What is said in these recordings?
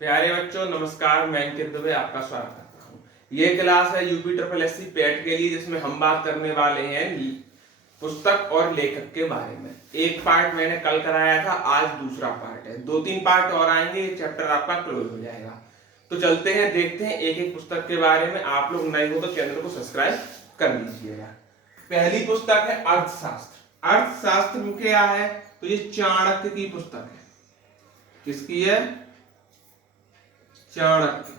प्यारे बच्चों नमस्कार। मैं अंकित दुबे आपका स्वागत करता हूँ। ये क्लास है यूपी ट्रिपल एससी पेट के लिए, जिसमें हम बात करने वाले हैं पुस्तक और लेखक के बारे में। एक पार्ट मैंने कल कराया था, आज दूसरा पार्ट है। 2-3 पार्ट और आएंगे, चैप्टर आपका क्लोज हो जाएगा। तो चलते हैं, देखते हैं एक एक पुस्तक के बारे में। आप लोग नए हो तो चैनल को सब्सक्राइब कर लीजिएगा। पहली पुस्तक है अर्थशास्त्र। अर्थशास्त्र में क्या है, तो ये चाणक्य की पुस्तक है। किसकी है? चाणक्य।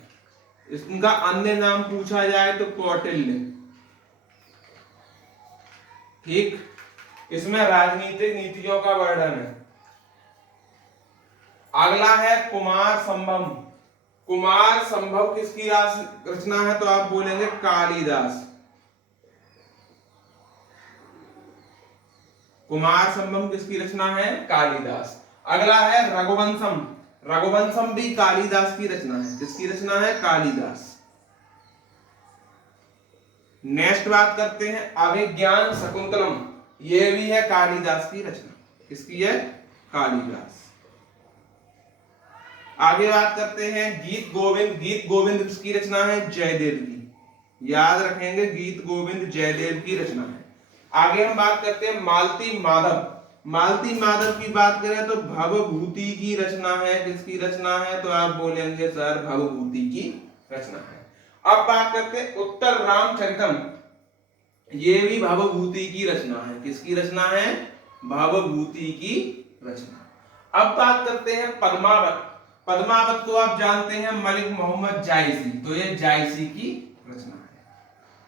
इसका अन्य नाम पूछा जाए तो कौटिल्य। ठीक। इसमें राजनीतिक नीतियों का वर्णन है। अगला है कुमार संभव। कुमार संभव किसकी रचना है, तो आप बोलेंगे कालिदास। कुमार संभव किसकी रचना है? कालिदास। अगला है रघुवंशम। रघुवंशम भी कालिदास की रचना है। किसकी रचना है? कालिदास। नेक्स्ट बात करते हैं अभिज्ञान शकुंतलम। यह भी है कालिदास की रचना। किसकी है? कालिदास। आगे बात करते हैं गीत गोविंद। गीत गोविंद किसकी रचना है? जयदेव की। याद रखेंगे, गीत गोविंद जयदेव की रचना है। आगे हम बात करते हैं मालती माधव। मालती माधव की बात करें तो भवभूति की रचना है। किसकी रचना है? तो आप बोलेंगे सर भवभूति की रचना है। अब बात करते हैं उत्तर रामचरितम। ये भी भवभूति की रचना है। किसकी रचना है? भवभूति की रचना। अब बात करते हैं पद्मावत। पद्मावत को आप जानते हैं मलिक मोहम्मद जायसी। तो ये जायसी की रचना है।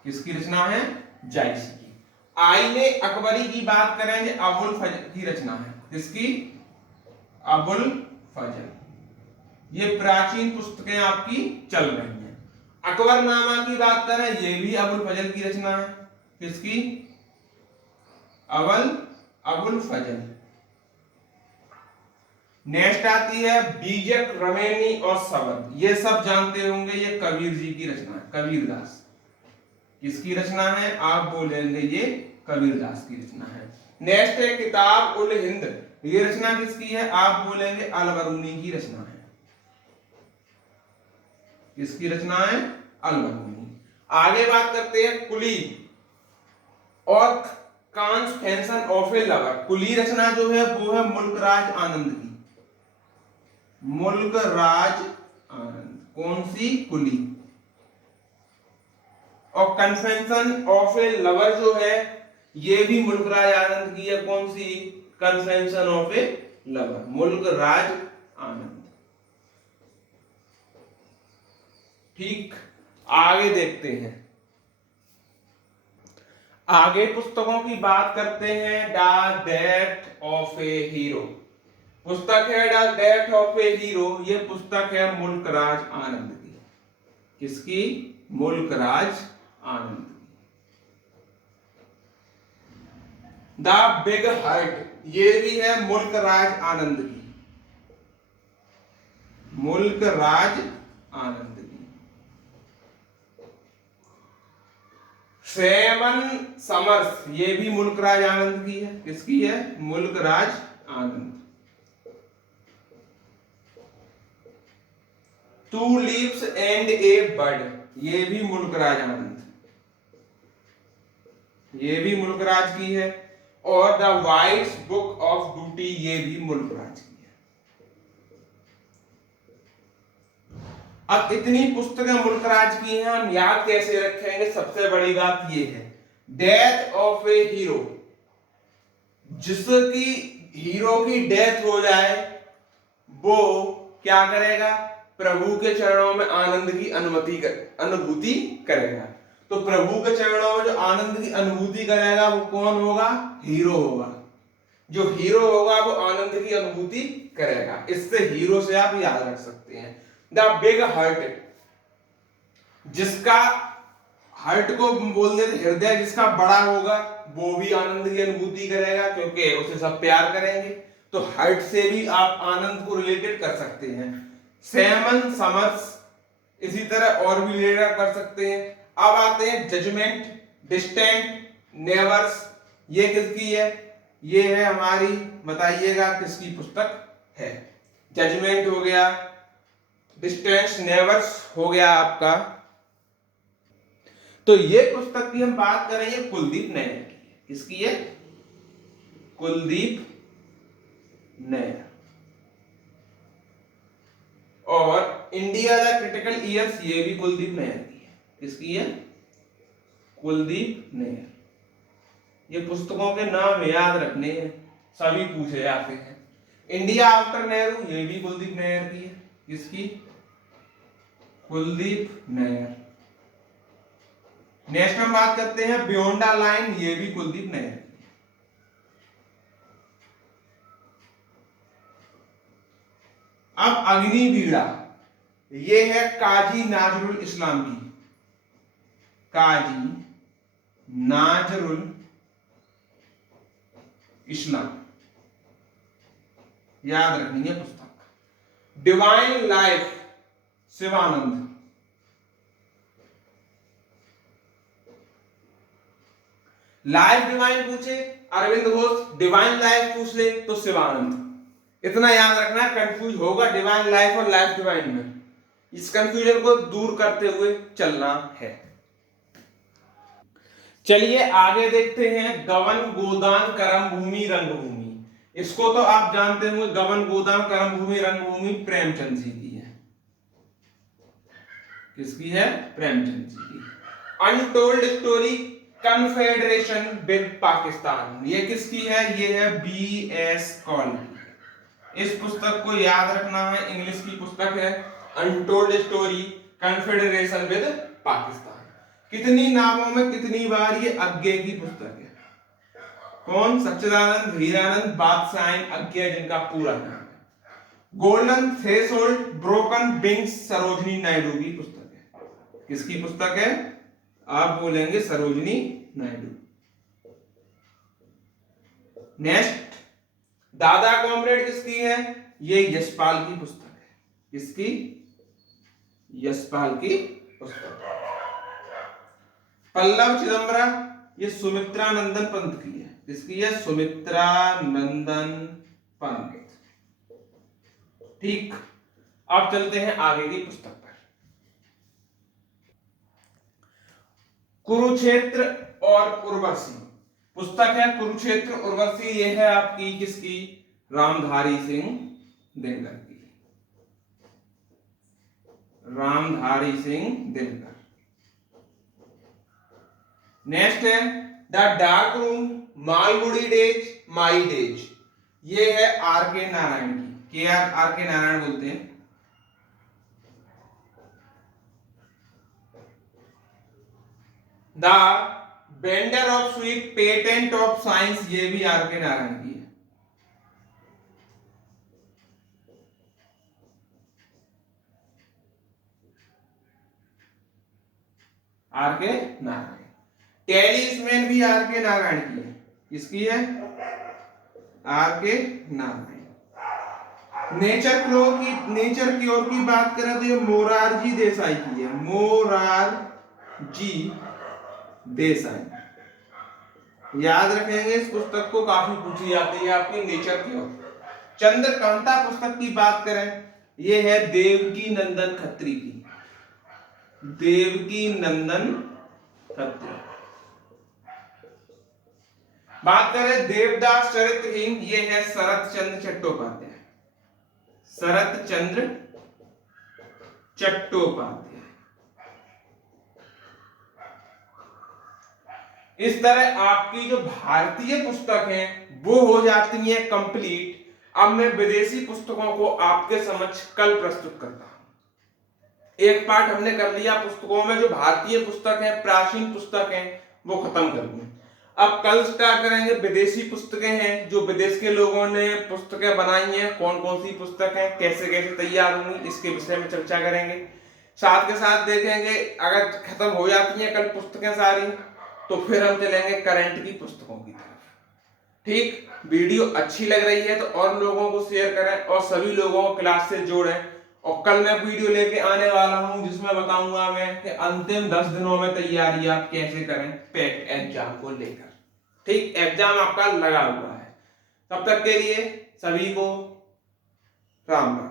किसकी रचना है? जायसी की। आईने अकबरी की बात करेंगे, अबुल फजल की रचना है। किसकी? अबुल फजल। ये प्राचीन पुस्तकें आपकी चल रही हैं। अकबरनामा की बात करें, ये भी अबुल फजल की रचना है। किसकी? अबुल फजल। नेक्स्ट आती है बीजक रमेनी और शबद। ये सब जानते होंगे, ये कबीर जी की रचना है। कबीरदास। किसकी रचना है? आप बोलेंगे ये कबीरदास की रचना है। नेक्स्ट है किताब उल हिंद। ये रचना किसकी है? आप बोलेंगे अलबरूनी की रचना है। किसकी रचना है? अलबरूनी। आगे बात करते हैं कुली और कॉन्फेशन ऑफ ए लवर। कुली रचना जो है वो है मुल्कराज आनंद की। मुल्कराज आनंद। कौन सी? कुली। और कन्फेशन ऑफ ए लवर जो है ये भी मुल्कराज आनंद की है। कौन सी? Confession of a lover, Mulkraj Anand. ठीक। आगे देखते हैं, आगे पुस्तकों की बात करते हैं। The death of A hero पुस्तक है। The death of A hero ये पुस्तक है मुल्कराज आनंद की। किसकी? मुल्कराज आनंद। द बिग हार्ट ये भी है मुल्कराज आनंद की। मुल्कराज आनंद की। सेवन समर्स ये भी मुल्कराज आनंद की है। किसकी है? Mulkraj Anand. Two leaves and a bird ये भी मुल्कराज आनंद। ये भी मुल्कराज की है। और the whites book of duty ये भी मुल्कराज की है। अब इतनी पुस्तकें मुल्कराज की हैं, हम याद कैसे रखेंगे? सबसे बड़ी बात ये है, डेथ ऑफ ए हीरो। जिसकी हीरो की डेथ हो जाए वो क्या करेगा? प्रभु के चरणों में आनंद की अनुभूति करेगा। तो प्रभु के चरणों में जो आनंद की अनुभूति करेगा वो कौन होगा? हीरो होगा। जो हीरो होगा वो आनंद की अनुभूति करेगा। इससे हीरो से आप याद रख सकते हैं। द बिग हार्ट जिसका हार्ट को बोल देते हृदय, जिसका बड़ा होगा वो भी आनंद की अनुभूति करेगा, क्योंकि उसे सब प्यार करेंगे। तो हार्ट से भी आप आनंद को रिलेटेड कर सकते हैं। सेवन समर्स इसी तरह और भी रिलेटेड कर सकते हैं। अब आते हैं जजमेंट, डिस्टेंट, नेवर्स। ये किसकी है? ये है हमारी, बताइएगा किसकी पुस्तक है? जजमेंट हो गया, डिस्टेंस नेवर्स हो गया आपका। तो ये पुस्तक की हम बात कर रहे हैं कुलदीप नैयर की। किसकी है? कुलदीप नैयर। और इंडिया द क्रिटिकल ईयर्स, ये भी कुलदीप नैयर की है। किसकी है? कुलदीप नैयर। ये पुस्तकों के नाम याद रखने हैं, सभी पूछे जाते हैं। इंडिया आफ्टर नेहरू, ये भी कुलदीप नैयर की है। किसकी? कुलदीप नैयर। नेक्स्ट हम बात करते हैं बियॉन्ड द लाइन, ये भी कुलदीप नैयर की है। अब अग्निवीणा, ये है काजी नाजरुल इस्लाम की। काजी नाजरुल इस्लाम, याद रखनी है पुस्तक। Divine life, Shivanand. Life divine पूछे अरविंद घोष, डिवाइन लाइफ पूछ ले तो शिवानंद। इतना याद रखना, कंफ्यूज होगा डिवाइन लाइफ और लाइफ डिवाइन में। इस कंफ्यूजन को दूर करते हुए चलना है। चलिए आगे देखते हैं गवन गोदान करम भूमि रंगभूमि। इसको तो आप जानते होंगे, गवन गोदान करम भूमि रंगभूमि प्रेमचंद जी की है। किसकी है? प्रेमचंद जी की। Untold story confederation with Pakistan, ये किसकी है? ये है B.S. कॉल की। इस पुस्तक को याद रखना है, इंग्लिश की पुस्तक है untold story confederation with Pakistan. कितनी नामों में कितनी बार ये अज्ञे की पुस्तक है? कौन? सच्चिदानंद हीरानंद बादशाह अज्ञे, जिनका पूरा नाम है। Golden threshold broken wings Sarojini Naidu की पुस्तक है। किसकी पुस्तक है? आप बोलेंगे सरोजिनी नायडू। नेक्स्ट, दादा कॉमरेड किसकी है? ये यशपाल की पुस्तक है। किसकी? यशपाल की पुस्तक। पल्लव चिदम्बरा, ये सुमित्रा नंदन पंत की है। किसकी है? सुमित्रा नंदन पंत। ठीक, अब चलते हैं आगे की पुस्तक पर। कुरुक्षेत्र और उर्वशी पुस्तक है। कुरुक्षेत्र उर्वशी, ये है आपकी किसकी? रामधारी सिंह दिनकर की। रामधारी सिंह दिनकर। नेक्स्ट है the dark room Malgudi days my days, ये है R.K. नारायण की। R.K. नारायण बोलते हैं। The vendor of sweet patent of science, ये भी R.K. नारायण की है। R.K. नारायण। टेलिस्मैन भी R.K. नारायण की है। किसकी है? R.K. नारायण। नेचर क्योर की बात करें तो ये मोरारजी देसाई की है। मोरारजी देसाई, याद रखेंगे इस पुस्तक को, काफी पूछी जाती है आपकी नेचर क्योर। चंद्रकांता पुस्तक की बात करें, ये है देवकी नंदन खत्री की। देवकी नंदन खत्री। बात करें देवदास चरित्रहीन, ये है शरत चंद्र चट्टोपाध्याय। शरत चंद्र चट्टोपाध्याय। इस तरह आपकी जो भारतीय पुस्तक है वो हो जाती है कंप्लीट। अब मैं विदेशी पुस्तकों को आपके समक्ष कल प्रस्तुत करता हूं। एक पार्ट हमने कर लिया पुस्तकों में, जो भारतीय पुस्तक है, प्राचीन पुस्तक है, वो खत्म कर दूं। अब कल स्टार्ट करेंगे विदेशी पुस्तकें हैं, जो विदेश के लोगों ने पुस्तकें बनाई हैं, कौन कौन सी पुस्तक है, कैसे कैसे तैयार होंगी, इसके विषय में चर्चा करेंगे। साथ के साथ देखेंगे अगर खत्म हो जाती हैं कल पुस्तकें सारी, तो फिर हम चलेंगे करंट की पुस्तकों की तरफ। ठीक, वीडियो अच्छी लग रही है तो और लोगों को शेयर करें और सभी लोगों को क्लास से जोड़ें। और कल मैं वीडियो लेके आने वाला हूं जिसमें बताऊंगा मैं कि अंतिम 10 दिनों में तैयारी आप कैसे करें पेट एग्जाम को लेकर। ठीक, एग्जाम आपका लगा हुआ है। तब तक के लिए सभी को राम राम।